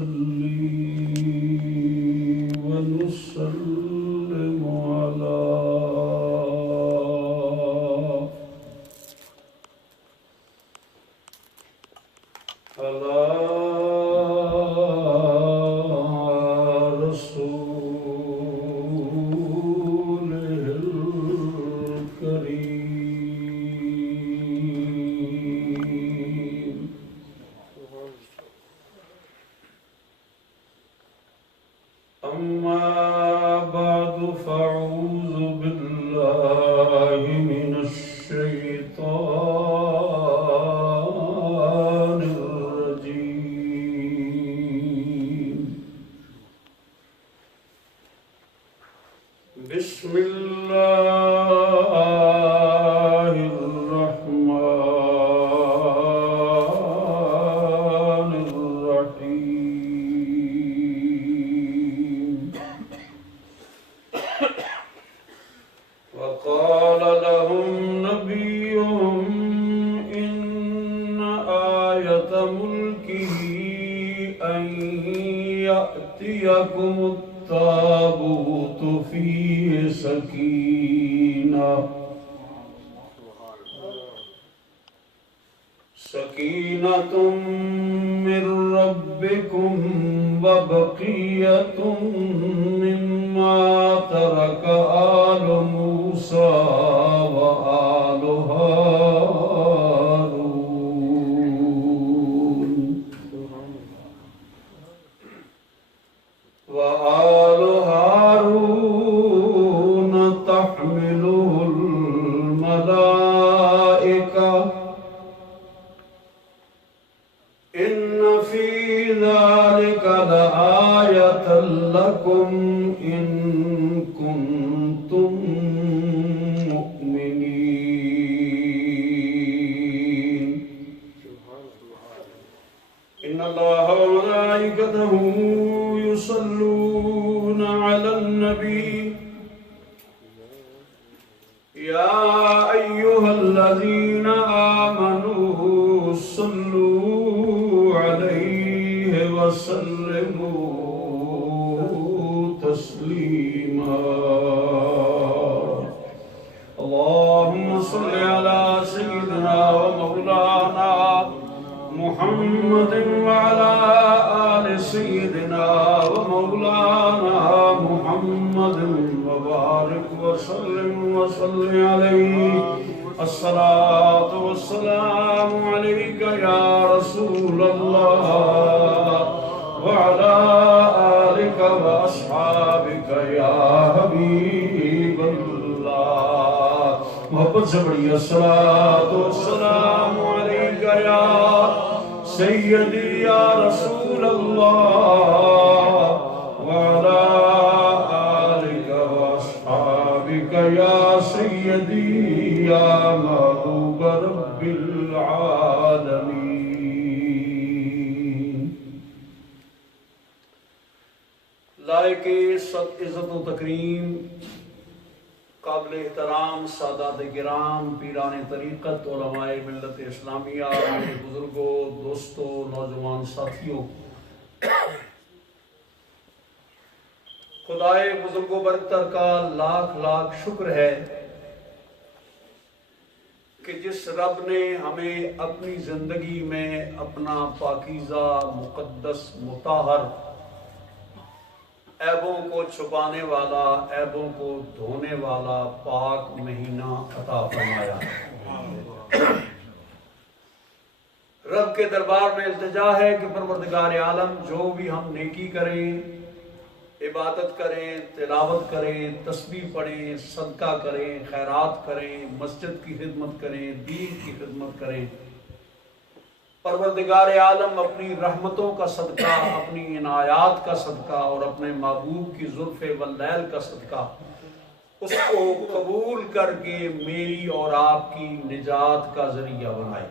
نصلي ونسلم على رسوله الكريم. أما بعد فأعوذ بالله من الشيطان الرجيم. بسم الله الرحمن الرحيم. وقال لهم نبيهم إن آية ملكه أن يأتيكم التابوت فيه سكينة من ربكم وبقية مما ترك آل موسى وآل هارون تحمله الملائكة إن في ذلك لآية لكم إن كنتم مؤمنين. إن الله وملائكته يصلون على النبي يا أيها الذين آمنوا صلوا عليه وسلموا تسليما. اللهم صل على سيدنا ومولانا محمد وعلى آل سيدنا ومولانا محمد وبارك وسلم وصل عليه. الصلاة والسلام عليك يا رسول الله وعلى آلك وأصحابك يا حبيب الله. محبت سے بڑی الصلاة والسلام عليك يا سيدي يا رسول الله وعلى آلك وأصحابك يا سيدي يا محبوب رب العالمين. لائق عزت و تکریم قابل احترام سادات کرام پیران طریقت علماء ملت اسلامیہ میرے بزرگوں دوستوں نوجوان ساتھیوں خدائے بزرگ و برتر کا لاکھ لاکھ شکر ہے کہ جس رب نے ہمیں اپنی زندگی میں اپنا پاکیزہ مقدس مطہر عیبوں کو چھپانے والا عیبوں کو دھونے والا پاک مہینہ عطا فرمایا. رب کے دربار میں التجا ہے کہ پروردگار عالم جو بھی ہم نیکی کریں عبادت کریں تلاوت کریں تسبیح پڑھیں صدقہ کریں خیرات کریں مسجد کی خدمت کریں دین کی خدمت کریں پروردگار عالم اپنی رحمتوں کا صدقہ اپنی عنایات کا صدقہ اور اپنے محبوب کی زلف واللیل کا صدقہ اس کو قبول کر کے میری اور آپ کی نجات کا ذریعہ بنائے.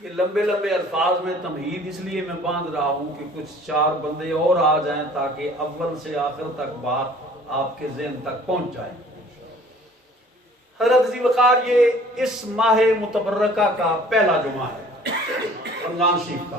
یہ لمبے لمبے الفاظ میں تمہید اس لیے میں باندھ رہا ہوں کہ کچھ چار بندے اور آ جائیں تاکہ اول سے آخر تک بات آپ کے ذہن تک پہنچ جائے. حضرت ذی وقار یہ اس ماہ متبرکہ کا پہلا جمعہ ہے رمضان شریف کا.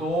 2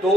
2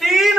3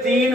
3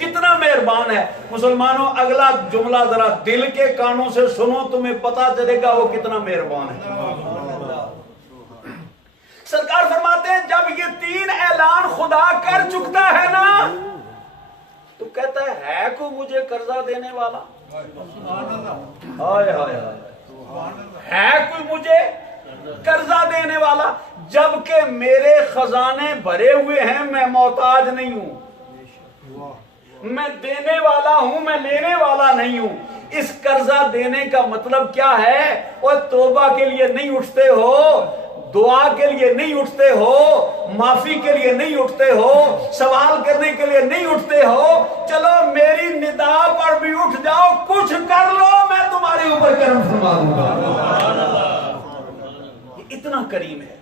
کتنا مہربان ہے۔ مسلمانوں اگلا جملہ ذرا دل کے کانوں سے سنو، تمہیں پتا چلے گا وہ کتنا مہربان ہے۔ سرکار فرماتے ہیں جب یہ 3 اعلان خدا کر چکتا ہے نا تو کہتا ہے کوئی مجھے قرضہ دینے والا؟ ہائے ہائے ہے کوئی مجھے قرضہ دینے والا؟ جبکہ میرے خزانے بھرے ہوئے ہیں، میں محتاج نہیں ہوں، میں دینے والا ہوں، میں لینے والا نہیں ہوں۔ اس قرضہ دینے کا مطلب کیا ہے؟ وہ توبہ کے لیے نہیں اٹھتے ہو، دعا کے لیے نہیں اٹھتے ہو، معافی کے لیے نہیں اٹھتے ہو، سوال کرنے کے لیے نہیں اٹھتے ہو، چلو میری ندا پر بھی اٹھ جاؤ، کچھ کر لو، میں تمہارے اوپر کرم فرما دوں گا۔ اتنا کریم ہے،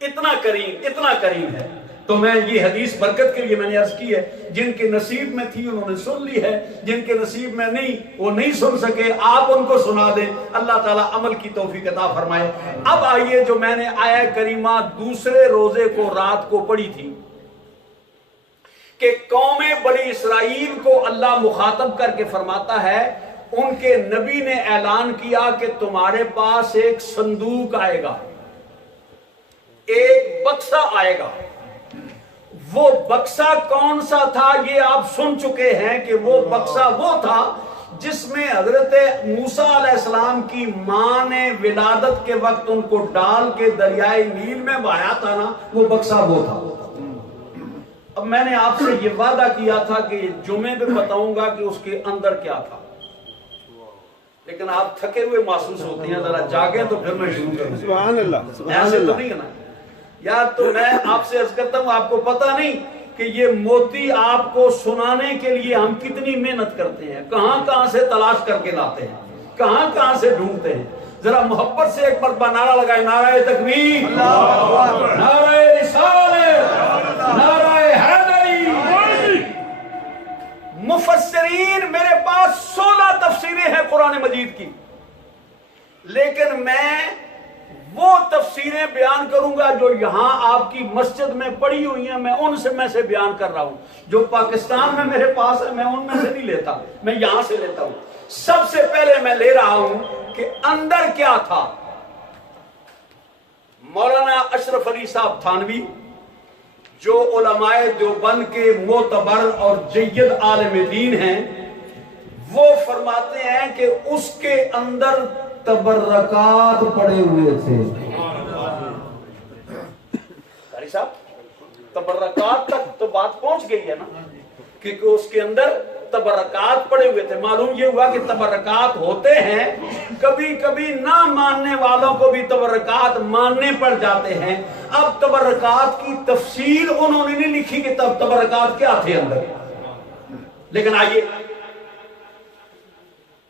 اتنا کریم، اتنا کریم ہے۔ تو میں یہ حدیث برکت کے لیے میں نے عرض کی ہے، جن کے نصیب میں تھی انہوں نے سن لی ہے، جن کے نصیب میں نہیں وہ نہیں سن سکے، آپ ان کو سنا دیں، اللہ تعالیٰ عمل کی توفیق عطا فرمائے۔ اب آئیے جو میں نے آیت کریمہ دوسرے روزے کو رات کو پڑھی تھی کہ قوم بنی اسرائیل کو اللہ مخاطب کر کے فرماتا ہے، ان کے نبی نے اعلان کیا کہ تمہارے پاس ایک صندوق آئے گا، ایک بکسہ آئے گا۔ وہ بکسہ کون سا تھا یہ آپ سن چکے ہیں کہ وہ بکسہ وہ تھا جس میں حضرت موسیٰ علیہ السلام کی ماں نے ولادت کے وقت ان کو ڈال کے دریائے نیل میں بہایا تھا نا، وہ بکسہ وہ تھا۔ اب میں نے آپ سے یہ وعدہ کیا تھا کہ جمعے پہ بتاؤں گا کہ اس کے اندر کیا تھا، لیکن آپ تھکے ہوئے محسوس ہوتے ہیں، ذرا جاگیں تو پھر میں شروع کروں۔ سبحان اللہ، ایسے تو نہیں ہے نا یار، تو میں آپ سے عرض کرتا ہوں، آپ کو پتہ نہیں کہ یہ موتی آپ کو سنانے کے لیے ہم کتنی محنت کرتے ہیں، کہاں کہاں سے تلاش کر کے لاتے ہیں، کہاں کہاں سے ڈھونڈتے ہیں۔ ذرا محبت سے ایک مرتبہ نعرہ لگائے، نعرہ تکبیر، نعرہ رسالت، نعرہ حیدری۔ مفسرین میرے پاس 16 تفسیریں ہیں قرآن مجید کی، لیکن میں وہ تفسیریں بیان کروں گا جو یہاں آپ کی مسجد میں پڑھی ہوئی ہیں، میں ان سے بیان کر رہا ہوں۔ جو پاکستان میں میرے پاس ہے میں ان میں سے نہیں لیتا، میں یہاں سے لیتا ہوں۔ سب سے پہلے میں لے رہا ہوں کہ اندر کیا تھا۔ مولانا اشرف علی صاحب تھانوی جو علماء دیوبند کے معتبر اور جید عالم دین ہیں، وہ فرماتے ہیں کہ اس کے اندر تبرکات پڑے ہوئے تھے۔ قاری صاحب تبرکات تک تو بات پہنچ گئی ہے نا، کیونکہ اس کے اندر تبرکات پڑے ہوئے تھے۔ معلوم یہ ہوا کہ تبرکات ہوتے ہیں، کبھی کبھی نہ ماننے والوں کو بھی تبرکات ماننے پڑ جاتے ہیں۔ اب تبرکات کی تفصیل انہوں نے نہیں لکھی کہ تبرکات کیا تھے اندر، لیکن آئیے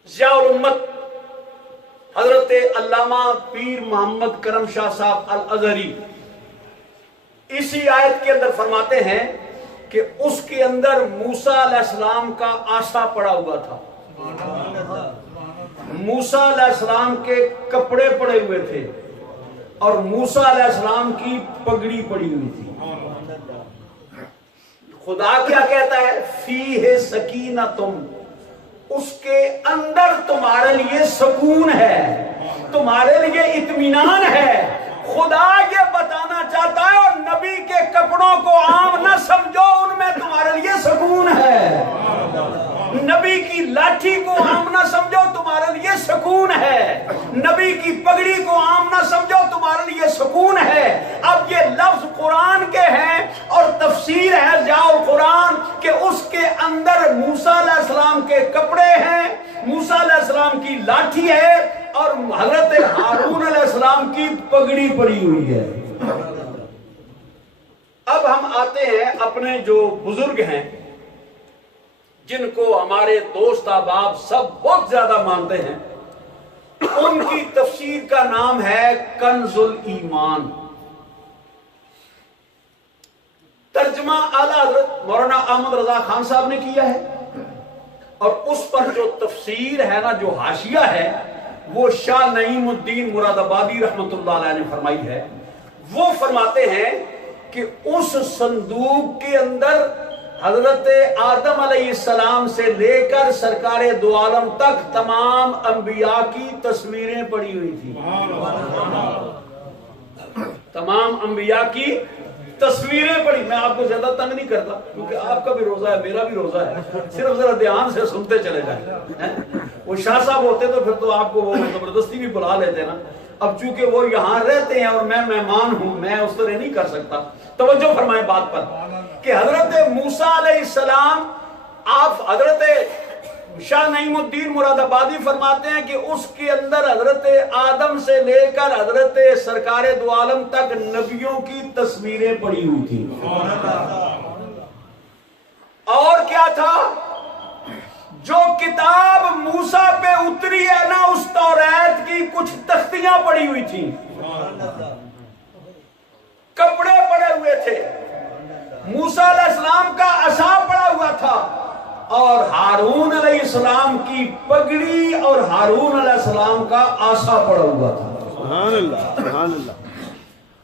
ضیاء الامت حضرت علامہ پیر محمد کرم شاہ صاحب الازہری اسی آیت کے اندر فرماتے ہیں کہ اس کے اندر موسیٰ علیہ السلام کا عصا پڑا ہوا تھا، موسیٰ علیہ السلام کے کپڑے پڑے ہوئے تھے، اور موسیٰ علیہ السلام کی پگڑی پڑی ہوئی تھی۔ خدا کیا کہتا ہے؟ فیہ سکینۃ، اس کے اندر تمہارے لیے سکون ہے، تمہارے لیے اطمینان ہے۔ خدا یہ بتانا چاہتا ہے، اور نبی کے کپڑوں کو عام نہ سمجھو، ان میں تمہارے لیے سکون ہے۔ نبی کی لاٹھی کو عام نہ سمجھو، تمہارے لیے سکون ہے۔ نبی کی پگڑی کو عام نہ سمجھو، تمہارے لیے سکون ہے۔ اب یہ لفظ قرآن کے ہیں اور تفسیر ہے ضیاء القرآن کہ اس کے اندر موسیٰ علیہ السلام کے کپڑے ہیں، موسیٰ علیہ السلام کی لاٹھی ہے، اور حضرت ہارون علیہ السلام کی پگڑی پڑی ہوئی ہے۔ اب ہم آتے ہیں اپنے جو بزرگ ہیں جن کو ہمارے دوست احباب سب بہت زیادہ مانتے ہیں، ان کی تفسیر کا نام ہے کنز الایمان۔ ترجمہ اعلیٰ حضرت مولانا احمد رضا خان صاحب نے کیا ہے، اور اس پر جو تفسیر ہے نا، جو حاشیہ ہے، وہ شاہ نعیم الدین مراد آبادی رحمت اللہ علیہ نے فرمائی ہے۔ وہ فرماتے ہیں کہ اس صندوق کے اندر حضرت آدم علیہ السلام سے لے کر سرکار دو عالم تک تمام انبیاء کی تصویریں پڑی ہوئی تھی. تمام انبیاء کی تصویریں پڑی. میں آپ کو زیادہ تنگ نہیں کرتا کیونکہ آپ کا بھی روزہ ہے, میرا بھی روزہ ہے, صرف ذرا دھیان سے سنتے چلے جائیں. وہ شاہ صاحب ہوتے تو پھر تو آپ کو وہ زبردستی بھی بلا لیتے نا. اب چونکہ وہ یہاں رہتے ہیں اور میں مہمان ہوں, میں اس طرح نہیں کر سکتا. توجہ فرمائیں بات پر کہ حضرت موسیٰ علیہ السلام, آپ حضرت شاہ نعیم الدین مراد آبادی فرماتے ہیں کہ اس کے اندر حضرت آدم سے لے کر حضرت سرکار دو عالم تک نبیوں کی تصویریں پڑی ہوئی تھی. اور کیا تھا؟ جو کتاب موسیٰ پہ اتری ہے نا, اس توریت کی کچھ تختیاں پڑی ہوئی تھیں, کپڑے پڑے ہوئے تھے, موسیٰ علیہ السلام کا عصا پڑا ہوا تھا, اور ہارون علیہ السلام کی پگڑی اور ہارون علیہ السلام کا عصا پڑا ہوا تھا. سبحان اللہ, سبحان اللہ.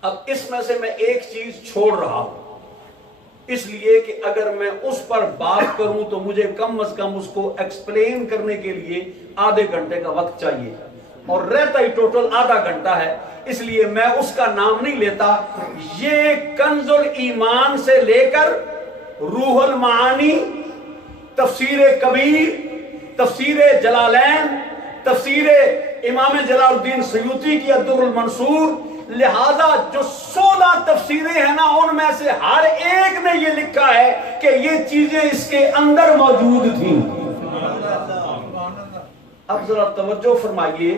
اب اس میں سے میں ایک چیز چھوڑ رہا ہوں, اس لیے کہ اگر میں اس پر بات کروں تو مجھے کم از کم اس کو ایکسپلین کرنے کے لیے آدھے گھنٹے کا وقت چاہیے, اور رہتا ہی ٹوٹل آدھا گھنٹہ ہے, اس لیے میں اس کا نام نہیں لیتا. یہ کنز الایمان سے لے کر روح المعانی, تفسیر کبیر, تفسیر جلالین, تفسیر امام جلال الدین سیوطی کی الدر المنصور, لہذا جو 16 تفسیریں ہیں نا, ان میں سے ہر ایک نے یہ لکھا ہے کہ یہ چیزیں اس کے اندر موجود تھیں. اب ذرا توجہ فرمائیے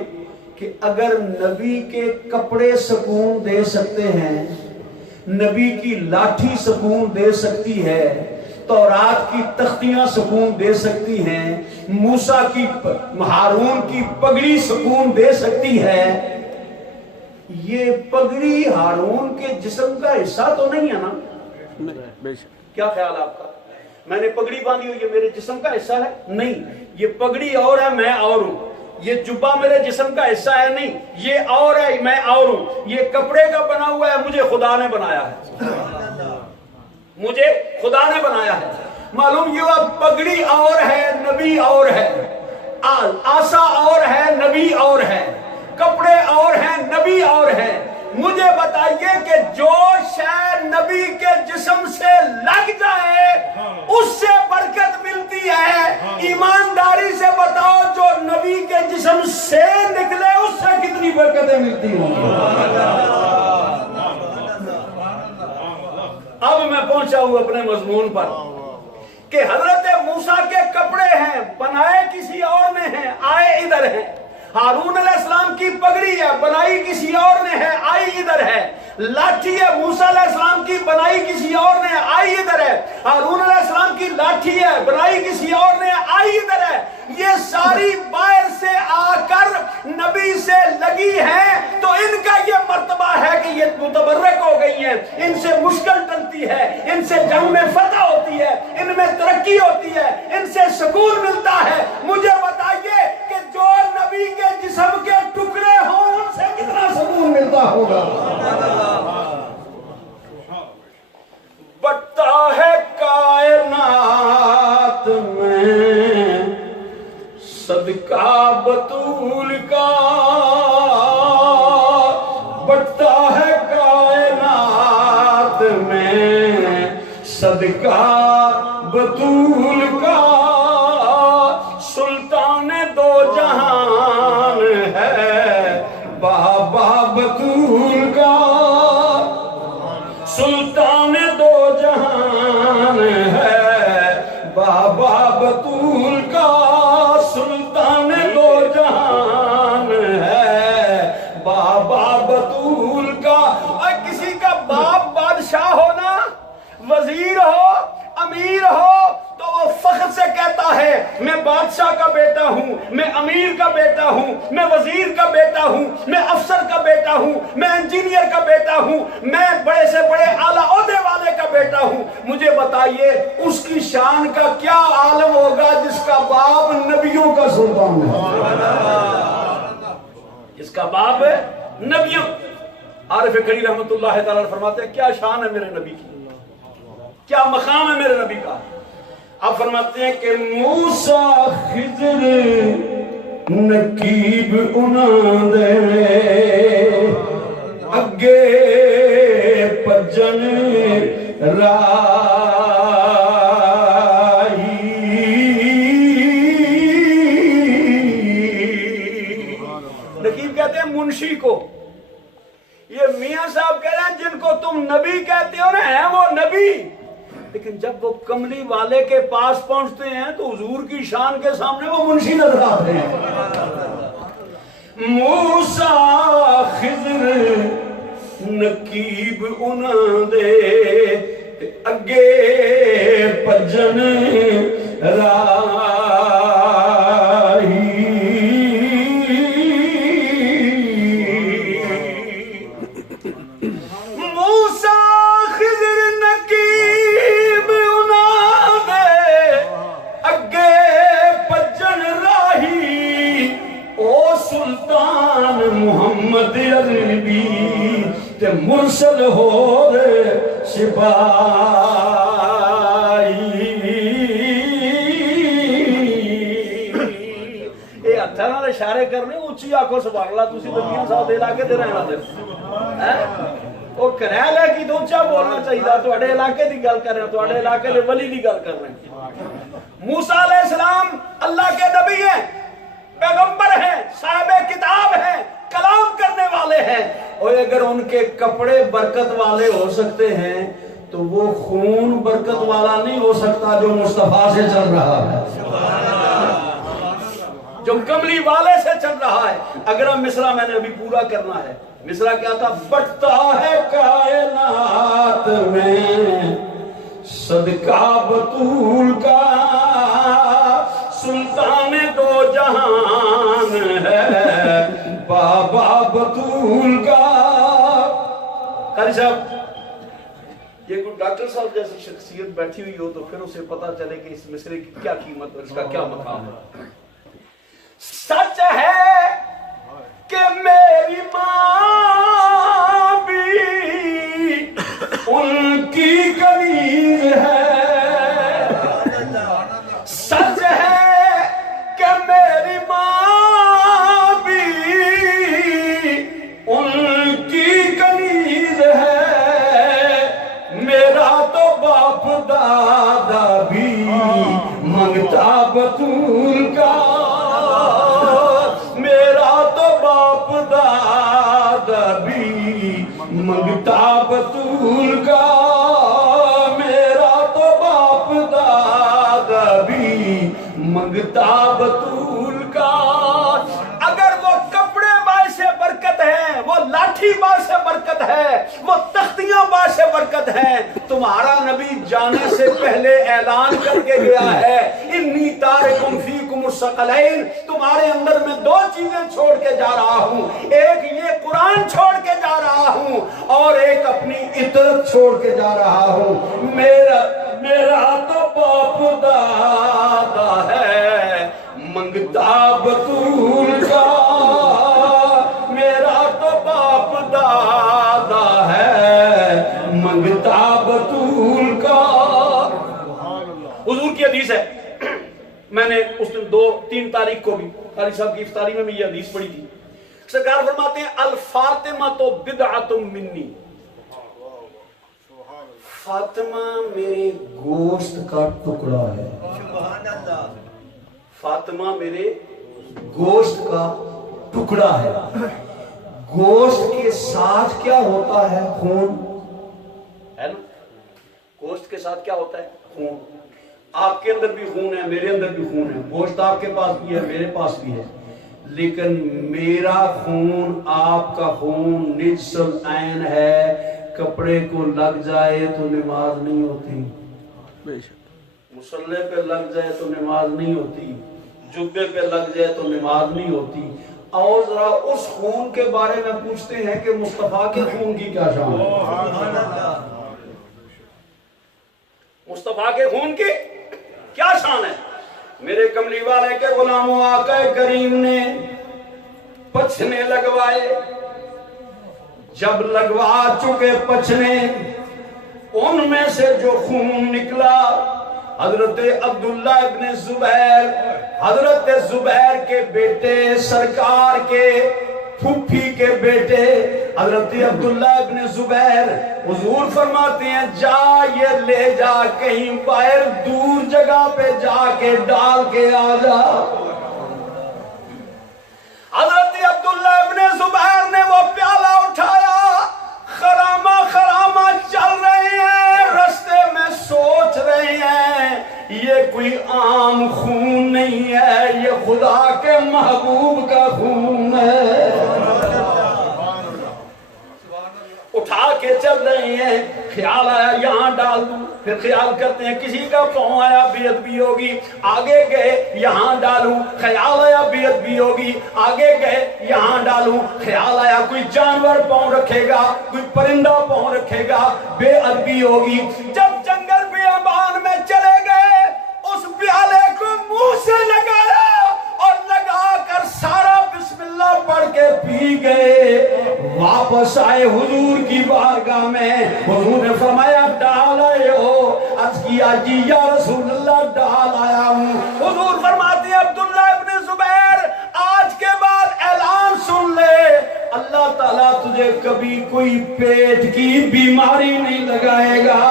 کہ اگر نبی کے کپڑے سکون دے سکتے ہیں, نبی کی لاٹھی سکون دے سکتی ہے, تورات کی تختیاں سکون دے سکتی ہیں, موسیٰ کی ہارون کی پگڑی سکون دے سکتی ہے, یہ پگڑی ہارون کے جسم کا حصہ تو نہیں ہے نا؟ کیا خیال ہے آپ کا؟ میں نے پگڑی باندھی ہوئی, یہ میرے جسم کا حصہ ہے؟ نہیں. یہ پگڑی اور ہے, میں اور ہوں. یہ جبہ میرے جسم کا حصہ ہے؟ نہیں. یہ اور ہے, میں اور ہوں. یہ کپڑے کا بنا ہوا ہے, مجھے خدا نے بنایا ہے, مجھے خدا نے بنایا ہے. معلوم یہ ہوا پگڑی اور ہے, نبی اور ہے, عصا اور ہے, نبی اور ہے, کپڑے اور ہیں, نبی اور ہیں. مجھے بتائیے کہ جو شے نبی کے جسم سے لگ جائے اس سے برکت ملتی ہے, ایمانداری سے بتاؤ جو نبی کے جسم سے نکلے اس سے کتنی برکتیں ملتی ہوں. اب میں پہنچا ہوں اپنے مضمون پر کہ حضرت موسیٰ کے کپڑے ہیں, بنائے کسی اور نے ہیں, آئے ادھر ہیں. ہارون علیہ السلام کی پگڑی ہے, بنائی کسی اور نے ہے, آئی ادھر ہے. لاٹھی ہے موسیٰ علیہ السلام کی, بنائی کسی اور نے, آئی ادھر ہے. ہارون علیہ السلام کی لاٹھی ہے, بنائی کسی اور نے, آئی ادھر ہے. یہ ساری باہر سے آ کر نبی سے لگی ہیں, تو ان کا یہ مرتبہ ہے کہ یہ متبرک ہو گئی ہیں, ان سے مشکل ٹلتی ہے, ان سے جنگ میں فتح ہوتی ہے, ان میں ترقی ہوتی ہے, ان سے سکون ملتا ہے. مجھے بتائیے کہ جو نبی کے جسم کے ٹکڑے ہوں ان سے کتنا سکون ملتا ہوگا. بٹتا ہے کائنات میں صدقہ بطول کا, بٹتا ہے کائنات میں صدقہ بطول کا. سلطان دو جہان ہے بابا بطول کا, سلطان دو جہان ہے بابا بطول کا, سلطان دو جہان ہے بابا بطول کا. اور کسی کا باپ بادشاہ ہونا, وزیر ہو, امیر ہو, تو وہ فخر سے کہتا ہے میں بادشاہ کا بیٹا ہوں, میں امیر کا بیٹا ہوں, میں وزیر کا بیٹا ہوں, میں افسر کا بیٹا ہوں, میں انجینئر کا بیٹا ہوں, میں بڑے سے بڑے اعلیٰ عہدے والے کا بیٹا ہوں. مجھے بتائیے اس کی شان کا کیا عالم ہوگا جس کا باپ نبیوں کا سلطان ہے, جس کا باپ نبیوں. عارف کری رحمت اللہ تعالی فرماتے ہیں کیا شان ہے میرے نبی کی, کیا مقام ہے میرے نبی کا؟ آپ فرماتے ہیں کہ موسیٰ خضر نقیب انہاں دے اگے پجن راہی. نقیب کہتے ہیں منشی کو. یہ میاں صاحب کہہ رہے ہیں جن کو تم نبی کہتے ہو نا ہیں وہ نبی، لیکن جب وہ کملی والے کے پاس پہنچتے ہیں تو حضور کی شان کے سامنے وہ منشی نظر آتے ہیں. موسیٰ خضر نقیب انہاں دے اگے پجن راہی. محمد عربی تے مرسل ہو رے سپاہی. اے ہتھاں نال اشارے کرنے اونچی آکھو سبحان اللہ. تسی تے میاں صاحب دے علاقے دے رہن والے او کریل ہے کہ اونچا بولنا چاہیے. تواڈے علاقے دی گل کر رہے ہیں، تواڈے علاقے دے ولی دی گل کر رہے ہیں. موسیٰ علیہ السلام اللہ کے نبی ہیں، پیغمبر ہیں، صاحب کتاب ہیں، کلام کرنے والے ہیں. اور اگر ان کے کپڑے برکت والے ہو سکتے ہیں تو وہ خون برکت والا نہیں ہو سکتا جو مصطفیٰ سے چل رہا ہے، جو کملی والے سے چل رہا ہے. اگر ہم مصرع میں نے ابھی پورا کرنا ہے. مصرع کیا تھا؟ بٹتا ہے کائنات میں صدقہ بطول کا، سلطان دو جہان ہے بابا بطول کا. قاری صاحب، یہ کوئی ڈاکٹر صاحب جیسی شخصیت بیٹھی ہوئی ہو تو پھر اسے پتا چلے کہ اس مصرے کی کیا قیمت اور اس کا کیا مقام ہے. سچ ہے کہ میری ماں بھی ان کی کنیز ہے. سچ ہے کہ میری ماں بھی ان کی کنیز ہے. میرا تو باپ دادا بھی منگتا بطول کا. میرا تو باپ دادا بھی منگتا بطول کا. میرا تو باپ دادا بھی منگتا بطول کا. اگر وہ کپڑے باعث برکت ہیں، وہ لاٹھی باعث برکت ہے، وہ تختیاں باعث برکت ہیں، تمہارا نبی جانے سے پہلے اعلان کر کے گیا ہے انی تارکم فیکم الثقلین. تمہارے اندر میں دو چیزیں چھوڑ کے جا رہا ہوں، ایک یہ قرآن چھوڑ کے جا رہا ہوں اور ایک اپنی عطرت چھوڑ کے جا رہا ہوں. میرا تو باپ دادا ہے منگتا بطول کا. میرا تو باپ دادا ہے منگتا بطول کا. حضور کی حدیث ہے، میں نے اس دن 2-3 تاریخ کو بھی قاری صاحب کی افطاری میں یہ حدیث پڑھی تھی. سرکار فرماتے ہیں الفاطمہ تو بدعۃ منی. فاطمہ میرے گوشت کا ٹکڑا ہے. فاطمہ میرے گوشت کا ٹکڑا ہے. گوشت کے ساتھ کیا ہوتا ہے؟ خون ہے نا. گوشت کے ساتھ کیا ہوتا ہے؟ خون. آپ کے اندر بھی خون ہے، میرے اندر بھی خون ہے. گوشت آپ کے پاس بھی ہے، میرے پاس بھی ہے، لیکن میرا خون آپ کا خون نجس العین ہے. کپڑے کو لگ جائے تو نماز نہیں ہوتی، مصلے پہ لگ جائے تو نماز نہیں ہوتی، جبے پہ لگ جائے تو نماز نہیں ہوتی. اور ذرا اس خون کے بارے میں پوچھتے ہیں کہ مصطفیٰ کے خون کی کیا شان ہے؟ مصطفیٰ کے خون کی کیا شان ہے؟ میرے کملی والے کے غلاموں آقا کریم نے پچھنے لگوائے. جب لگوا چکے پچھنے ان میں سے جو خون نکلا حضرت عبداللہ ابن زبیر، حضرت زبیر کے بیٹے، سرکار کے پھوپھی کے بیٹے حضرت عبداللہ ابن زبیر، حضور فرماتے ہیں جا یہ لے جا کہیں باہر دور جگہ پہ جا کے ڈال کے آ جا۔ حضرت عبداللہ ابن زبیر نے وہ پیالہ اٹھایا، خرامہ خرامہ چل رہے ہیں، رستے میں سوچ رہے ہیں یہ کوئی عام خون نہیں ہے، یہ خدا کے محبوب کا خون ہے۔ اٹھا کے چل رہے ہیں، خیال آیا یہاں ڈال دوں، پھر خیال کرتے ہیں کسی کا پاؤں آیا بے ادبی ہوگی، آگے گئے یہاں ڈالوں، خیال آیا بے ادبی ہوگی، آگے گئے یہاں ڈالوں، خیال آیا کوئی جانور پاؤں رکھے گا، کوئی پرندہ پاؤں رکھے گا، بے ادبی ہوگی۔ جب جنگل بیابان میں چلے گئے، اس پیالے کو منہ سے لگایا اور لگا کر سارا بسم اللہ پڑھ کے پی گئے۔ واپس آئے حضور کی بارگاہ میں، حضور نے فرمایا ڈال آئے ہو؟ عرض کیا جی یا رسول اللہ ڈال آیا ہوں۔ حضور فرماتے ہیں عبداللہ ابن زبیر آج کے بعد اعلان سن لے، اللہ تعالیٰ تجھے کبھی کوئی پیٹ کی بیماری نہیں لگائے گا۔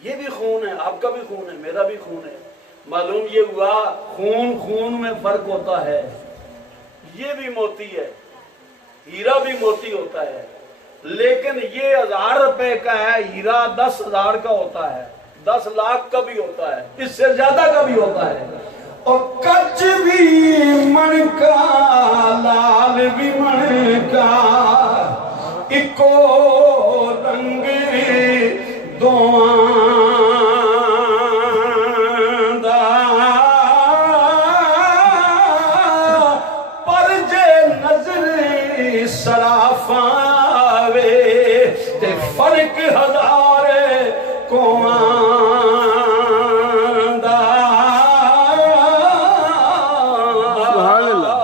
یہ بھی خون ہے، آپ کا بھی خون ہے، میرا بھی خون ہے۔ معلوم یہ ہوا خون میں فرق ہوتا ہے، یہ بھی موتی ہے، ہیرا بھی موتی ہوتا ہے، لیکن یہ 1000 روپے کا ہے، ہیرا 10,000 کا ہوتا ہے، 10 لاکھ کا بھی ہوتا ہے، اس سے زیادہ کا بھی ہوتا ہے۔ اور کچ بھی من کا لال بھی من کا، اکو رنگ دواں فرق ہزار کو آندہ۔ سبحان اللہ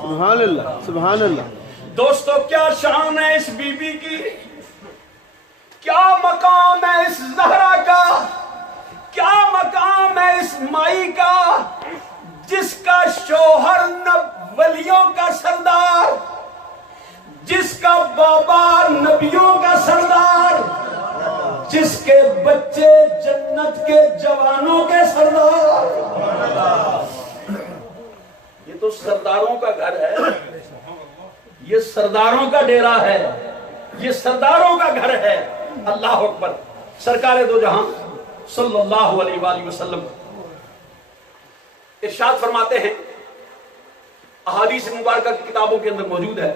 سبحان اللہ سبحان اللہ۔ دوستو کیا شان ہے اس بی بی کی، کیا مقام ہے اس زہرا کا، کیا مقام ہے اس مائی کا جس کا شوہر ولیوں کا سردار، جس کا بابا نبیوں کا سردار، جس کے بچے جنت کے جوانوں کے سردار۔ یہ تو سرداروں کا گھر ہے، یہ سرداروں کا ڈیرا ہے، یہ سرداروں کا گھر ہے۔ اللہ اکبر۔ سرکار دو جہاں صلی اللہ علیہ وآلہ وسلم ارشاد فرماتے ہیں، احادیث مبارکہ کی کتابوں کے اندر موجود ہے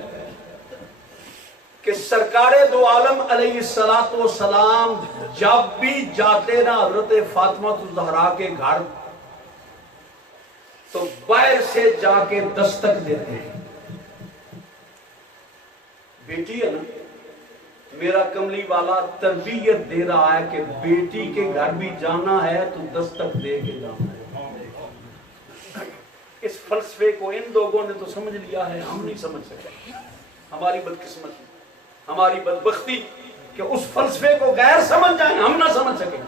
کہ سرکار دو عالم علیہ السلام جب بھی جاتے نا حضرت فاطمہ الزہرا کے گھر تو باہر سے جا کے دستک دیتے ہیں، بیٹی ہے نا، میرا کملی والا تربیت دے رہا ہے کہ بیٹی کے گھر بھی جانا ہے تو دستک دے کے جانا ہے۔ اس فلسفے کو ان لوگوں نے تو سمجھ لیا ہے، ہم نہیں سمجھ سکے۔ ہماری بدقسمتی، ہماری بدبختی کہ اس فلسفے کو غیر سمجھ جائیں، ہم نہ سمجھ سکیں۔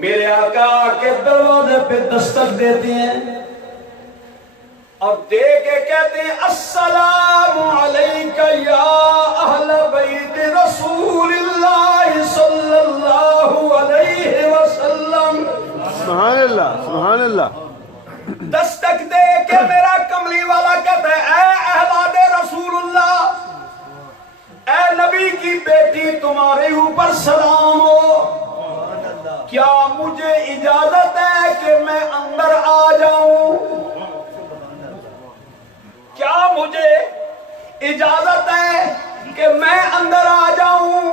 میرے آقا کے دروازے پہ دستک دیتے ہیں اور دے کے کہتے ہیں السلام علیکہ یا اہل بیت رسول اللہ صلی اللہ علیہ وسلم۔ سبحان اللہ سبحان اللہ۔ دستک دے کے میرا کملی والا کہتا ہے اے احباب رسول اللہ، اے نبی کی بیٹی تمہارے اوپر سلام ہو، کیا مجھے اجازت ہے کہ میں اندر آ جاؤں؟ کیا مجھے اجازت ہے کہ میں اندر آ جاؤں؟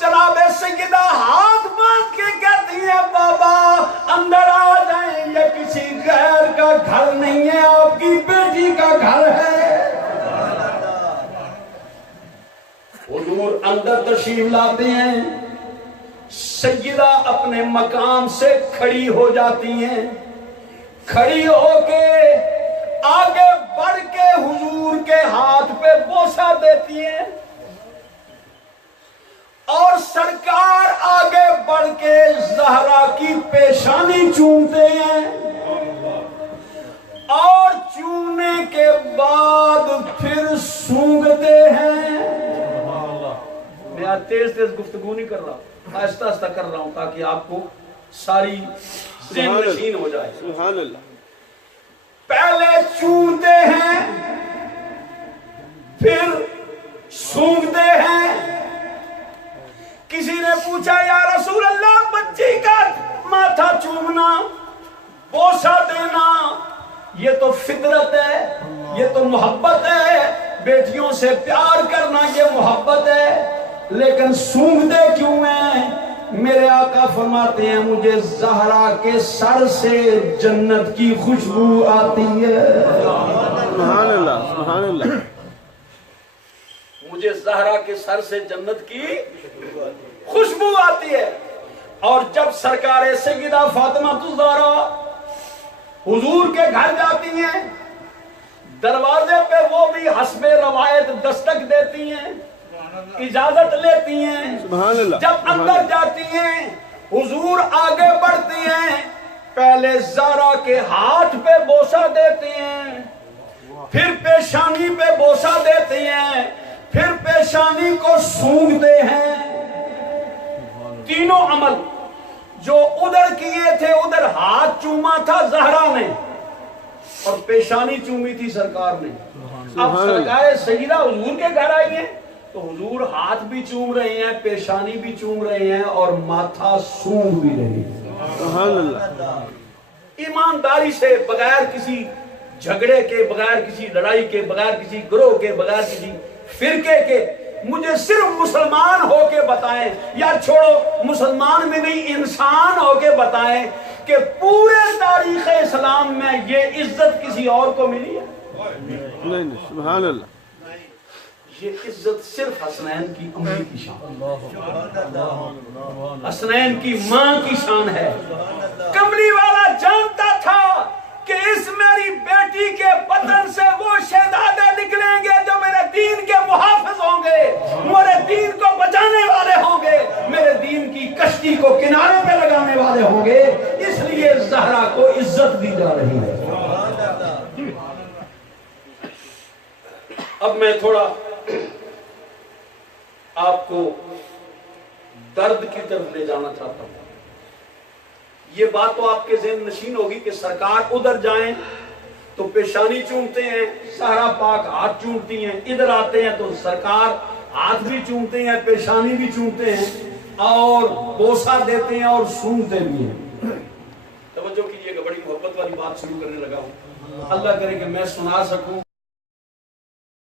جناب سیدہ ہاتھ باندھ کے کہتی ہے بابا اندر آ جائیں، یہ کسی غیر کا گھر نہیں ہے، آپ کی بیٹی کا گھر ہے۔ حضور اندر تشریف لاتے ہیں، سیدہ اپنے مقام سے کھڑی ہو جاتی ہیں، کھڑی ہو کے آگے بڑھ کے حضور کے ہاتھ دیتی ہیں اور سرکار آگے بڑھ کے زہرا کی پیشانی چومتے ہیں اور چومنے کے بعد پھر سونگتے ہیں. میں آج تیز تیز گفتگو نہیں کر رہا، آہستہ آہستہ کر رہا ہوں تاکہ آپ کو ساری ذہن نشین ہو جائے. سبحان اللہ. پہلے چومتے ہیں پھر سونگتے ہیں. کسی نے پوچھا یا رسول اللہ بچی کا ماتھا چومنا، بوسہ دینا، یہ تو فطرت ہے، یہ تو محبت ہے، بیٹیوں سے پیار کرنا یہ محبت ہے، لیکن سونگتے کیوں ہیں؟ میرے آقا فرماتے ہیں مجھے زہرا کے سر سے جنت کی خوشبو آتی ہے. سبحان اللہ. سبحان اللہ. مجھے زہرا کے سر سے جنت کی خوشبو آتی ہے. اور جب سرکار سیدہ فاطمہ الزہرا حضور کے گھر جاتی ہیں، دروازے پہ وہ بھی حسب روایت دستک دیتی ہیں، اجازت لیتی ہیں. سبحان اللہ. جب اندر جاتی ہیں حضور آگے بڑھتی ہیں، پہلے زہرا کے ہاتھ پہ بوسہ دیتے ہیں، پھر پیشانی پہ بوسہ دیتے ہیں، پھر پیشانی کو سونگتے ہیں. تینوں عمل جو ادھر کیے تھے، ادھر ہاتھ چوما تھا زہرا نے اور پیشانی چومی تھی سرکار نے. اب سرکار سیدہ حضور کے گھر آئی ہیں تو حضور ہاتھ بھی چوم رہے ہیں، پیشانی بھی چوم رہے ہیں اور ماتھا سونگ بھی رہے ہیں. سبحان اللہ. ایمانداری سے، بغیر کسی جھگڑے کے، بغیر کسی لڑائی کے، بغیر کسی گروہ کے، بغیر کسی فرقے کے، مجھے صرف مسلمان ہو کے بتائیں، یا چھوڑو مسلمان بھی نہیں، انسان ہو کے بتائیں کہ پورے تاریخ اسلام میں یہ عزت کسی اور کو ملی ہے؟ نہیں. سبحان اللہ. یہ عزت صرف حسنین کی امی کی شان، حسنین کی ماں کی شان ہے. کملی والا جانتا تھا کہ اس میری بیٹی کے بدن سے وہ شہزادے نکلیں گے جو میرے دین کے محافظ ہوں گے، میرے دین کو بچانے والے ہوں گے، میرے دین کی کشتی کو کنارے پہ لگانے والے ہوں گے. اس لیے زہرا کو عزت دی جا رہی ہے. اب میں تھوڑا آپ کو درد کی طرف لے جانا چاہتا ہوں. یہ بات تو آپ کے ذہن نشین ہوگی کہ سرکار ادھر جائیں تو پیشانی چومتے ہیں، زہرا پاک ہاتھ چومتی ہیں، ادھر آتے ہیں تو سرکار ہاتھ بھی چومتے ہیں، پیشانی بھی چومتے ہیں اور بوسہ دیتے ہیں اور سونگتے بھی ہیں. توجہ کیجئے گا، بڑی محبت والی بات شروع کرنے لگا ہوں. اللہ کرے کہ میں سنا سکوں